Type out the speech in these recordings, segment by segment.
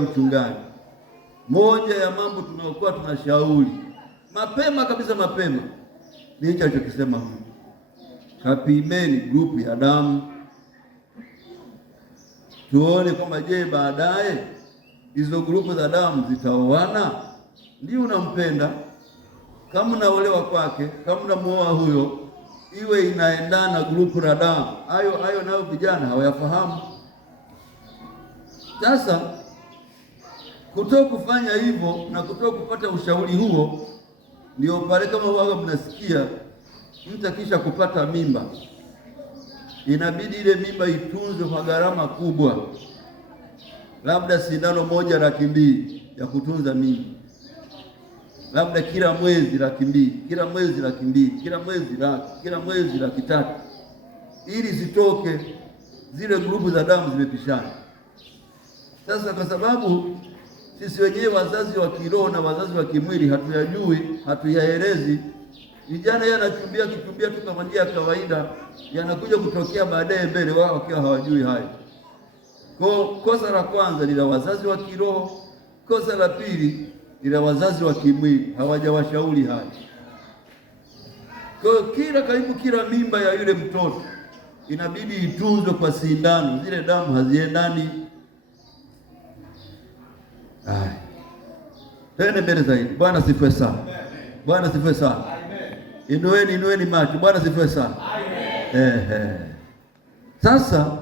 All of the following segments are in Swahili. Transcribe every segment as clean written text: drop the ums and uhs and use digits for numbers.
Mchungaji, moja ya mambo tunayokuwa tunashauri mapema kabisa ni hicho alichokisema huyu, kapimeni grupu ya damu, tuone kwamba je, baadaye hizo grupu za damu zitaoana. Ndio unampenda, kama unaolewa kwake, kama unamuoa huyo, iwe inaendana grupu la damu. Hayo nayo vijana hawayafahamu. Sasa kutoka kufanya hivyo na kutoka kupata ushauri huo, ndio pale kama wao mnasikia mtu akisha kupata mimba, inabidi ile mimba itunzwe kwa gharama kubwa, labda sindano moja $200,000 ya kutunza mimba, labda kila mwezi $200,000, kila mwezi $200,000, kila mwezi $1,000,000, kila mwezi $300,000, ili zitoke zile grupu za damu zimepishana. Sasa kwa sababu sisi wenyewe wazazi wa kiroho na wazazi wa kimwili hatuyajui, hatuyaelezi, vijana yanakimbia tu kama njia ya kawaida, yanakuja kutokea baadaye mbele, wao wakiwa hawajui hayo. Kwa kosa la kwanza ni la wazazi wa kiroho, kosa la pili ni la wazazi wa kimwili, hawajawashauri hayo. Kwa karibu kila mimba ya yule mtoto inabidi itunzwe kwa sindano, zile damu haziendani. Twende mbele zaidi. Bwana sifiwe sana. Bwana sifiwe sana. Inueni macho. Bwana sifiwe sana. Sasa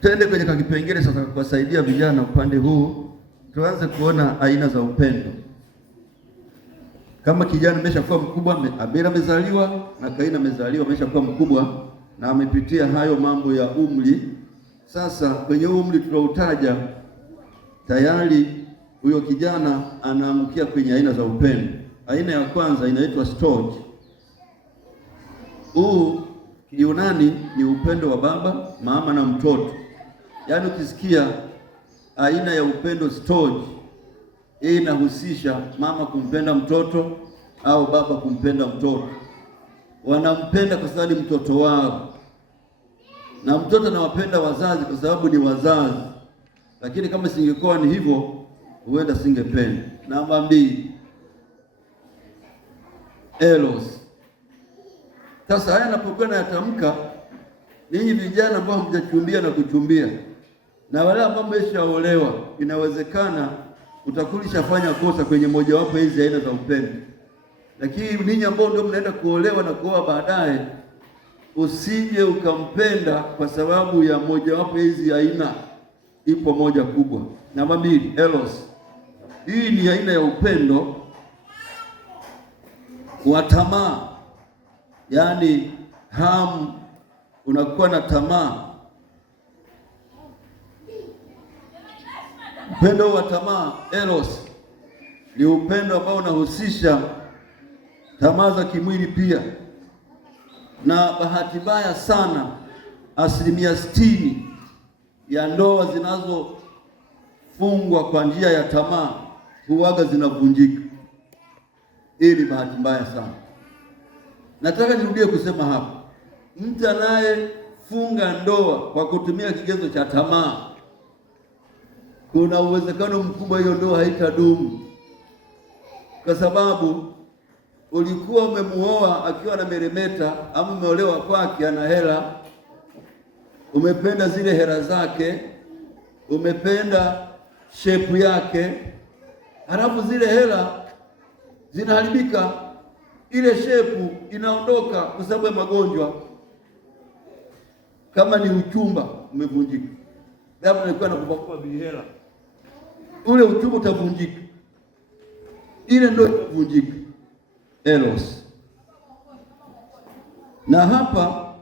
twende kwenye kipengele sasa kuwasaidia vijana upande huu. Tuanze kuona aina za upendo. Kama kijana ameshakuwa mkubwa, Abela amezaliwa na Kaini amezaliwa, ameshakuwa mkubwa na amepitia hayo mambo ya umri. Sasa kwenye umri tunautaja tayari huyo kijana anaangukia kwenye aina za upendo. Aina ya kwanza inaitwa storge. Huu Kiyunani ni upendo wa baba, mama na mtoto. Yaani ukisikia aina ya upendo storge, hii inahusisha mama kumpenda mtoto au baba kumpenda mtoto. Wanampenda kwa sababu ni mtoto wao, na mtoto anawapenda wazazi kwa sababu ni wazazi. Lakini kama singekuwa ni hivyo, huenda singependa. Namba 2, eros. Sasa haya napokuwa nayatamka, ninyi vijana ambao hamjachumbia na kuchumbia, na wale ambao mmeshaolewa, inawezekana utakulishafanya kosa kwenye mojawapo hizi aina za upendo. Lakini ninyi ambao ndio mnaenda kuolewa na kuoa baadaye, usije ukampenda kwa sababu ya mojawapo hizi aina. Ipo moja kubwa. Namba 2, eros. Hii ni aina ya upendo wa tamaa, yaani hamu, unakuwa na tamaa. Upendo wa tamaa, eros, ni upendo ambao unahusisha tamaa za kimwili pia, na bahati mbaya sana 60% ya ndoa zinazofungwa kwa njia ya tamaa huwaga zinavunjika. Hii ni bahati mbaya sana. Nataka nirudie kusema hapa, mtu anayefunga ndoa kwa kutumia kigezo cha tamaa, kuna uwezekano mkubwa hiyo ndoa haitadumu, kwa sababu ulikuwa umemuoa akiwa na meremeta, ama umeolewa kwake ana hela, umependa zile hela zake, umependa shepu yake, halafu zile hela zinaharibika, ile shepu inaondoka kwa sababu ya magonjwa. Kama ni uchumba umevunjika, labda nilikuwa nakupa vihela, ule uchumba utavunjika, ile ndio itavunjika. Eros. Na hapa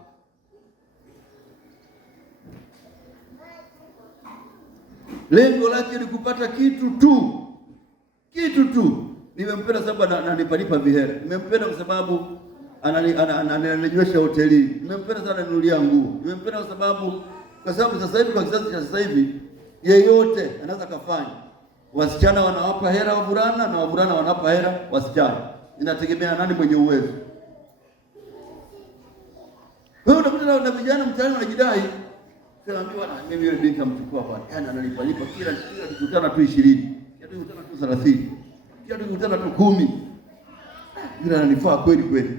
lengo lake ni kupata kitu tu. Nimempenda sababu ananipalipa vihela, nimempenda kwa sababu ananijosha hotelini, nimempenda sana ananunulia nguo, nimempenda kwa sababu sasa hivi, kwa kizazi cha sasa hivi, yeyote anaweza kafanya. Wasichana wanawapa hela wavulana na wavulana wanawapa hela wasichana, inategemea nani mwenye uwezo. Wewe unakuta na vijana mtaani wanajidai Sema mimi yule binti amchukua bwana. Yaani analipa kila tukutana tu 20. Kila tukutana tu 30. Kila tukutana tu 10. Ila ananifaa kweli.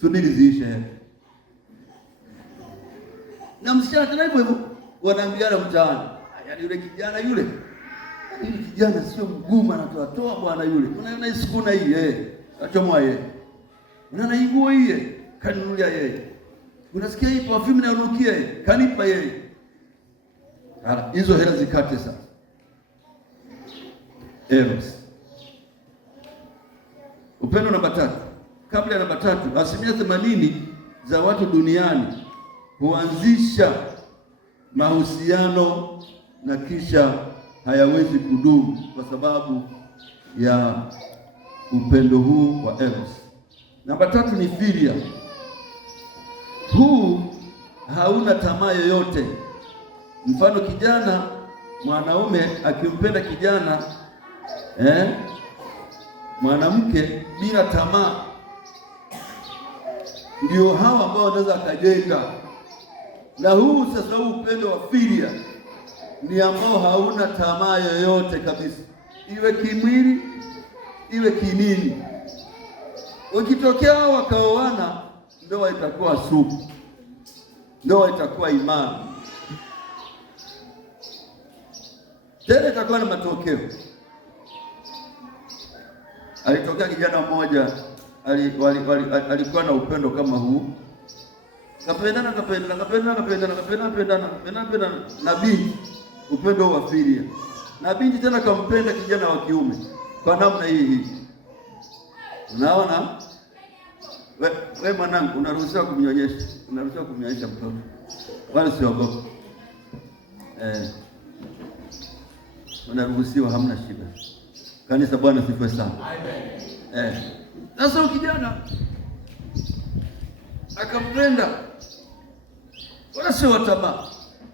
Subiri ziishe. Na msichana tena hivyo wanaambiana mtaani. Yaani yule kijana yule sio mgumu, anatoa bwana yule. Unaona sikuna hii achomwa yeye. Unaona hii nguo hii kaninunulia yeye. Unasikia hii perfume na unukia yeye kanipa yeye. Hizo hela zikate sasa. Eros. Upendo namba 3. Kabla ya namba 3, asilimia 80 za watu duniani huanzisha mahusiano na kisha hayawezi kudumu kwa sababu ya upendo huu wa Eros. Namba 3 ni filia. Huu hauna tamaa yoyote. Mfano kijana mwanaume akimpenda kijana mwanamke bila tamaa, ndio hawa ambao wanaweza akajenga. Na huu sasa, huu upendo wa filia ni ambao hauna tamaa yoyote kabisa, iwe kimwili iwe kinini. Wakitokea hao wakaoana, ndoa itakuwa sugu, ndoa itakuwa imara, tena itakuwa na matokeo. Alitokea kijana mmoja alikuwa na upendo kama huu, kapendana na binti, upendo wa filia, na binti tena kampenda kijana wa kiume kwa namna hii. Unaona, wewe mwanangu unaruhusiwa kumnyonyesha mtoto, wala siogopa. Unaruhusiwa, hamna shida. Kanisa, Bwana sifiwe sana. Amen. Sasa kijana akampenda, wala sio tamaa,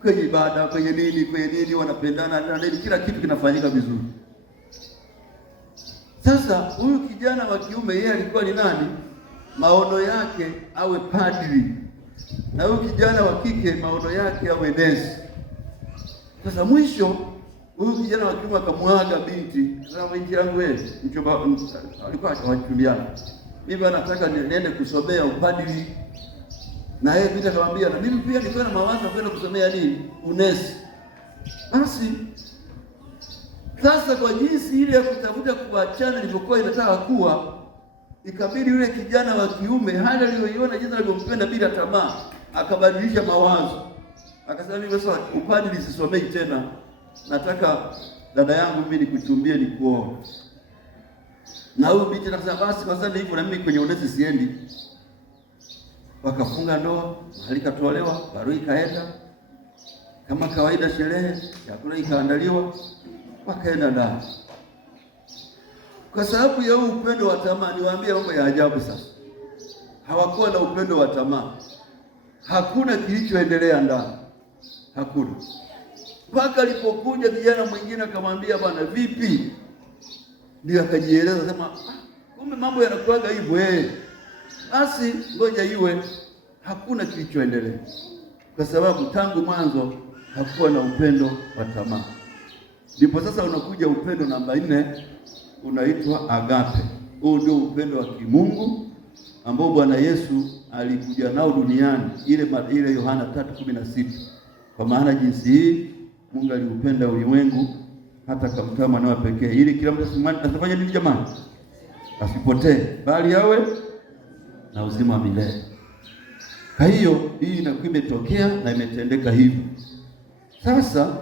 kwenye ibada, kwenye nini wanapendana na nini, kila kitu kinafanyika vizuri. Sasa huyu kijana wa kiume yeye alikuwa ni nani? Maono yake awe padri, na huyu kijana wa kike maono yake awe nesi. Sasa mwisho huyu kijana wa kiume akamwaga binti. Sasa binti yangu wewe, mchumba alikuwa anawachuliana, mimi nataka niende kusomea upadri. Na yeye binti akamwambia, na mimi pia nilikuwa na mawazo kwenda kusomea nini? Unesi. Basi sasa kwa jinsi ile ya kutafuta kuachana ilivyokuwa inataka kuwa, ikabidi yule kijana wa kiume hali aliyoiona jinsi alivyompenda bila tamaa, akabadilisha mawazo. Akasema mimi sasa upadri sisomei tena, nataka dada yangu mimi nikuchumbie nikuoe. Na huyu binti akasema basi kwa sababu hivyo na mimi kwenye unesi siendi. Wakafunga ndoa, mahali katolewa, barua ikaenda. Kama kawaida sherehe, chakula ikaandaliwa, wakaenda ndani. Kwa sababu ya upendo wa tamaa, niwaambie mambo ya ajabu sasa. Hawakuwa na upendo wa tamaa. Hakuna kilichoendelea ndani. Hakuna. Mpaka alipokuja kijana mwingine akamwambia, bwana vipi? Ndio akajieleza, sema kumbe mambo yanakuaga hivyo basi ngoja iwe. Hakuna kilichoendelea kwa sababu tangu mwanzo hakuwa na upendo wa tamaa. Ndipo sasa unakuja upendo namba 4, unaitwa agape. Huu ndio upendo wa kimungu ambao Bwana Yesu alikuja nao duniani, ile Yohana 3:16. Kwa maana jinsi hii Mungu aliupenda ulimwengu hata kamtoa mwanawe pekee, ili kila mtu asifanye nini jamani? Asipotee, bali awe na uzima wa milele. Kwa hiyo hii inakuwa imetokea na imetendeka hivyo. Sasa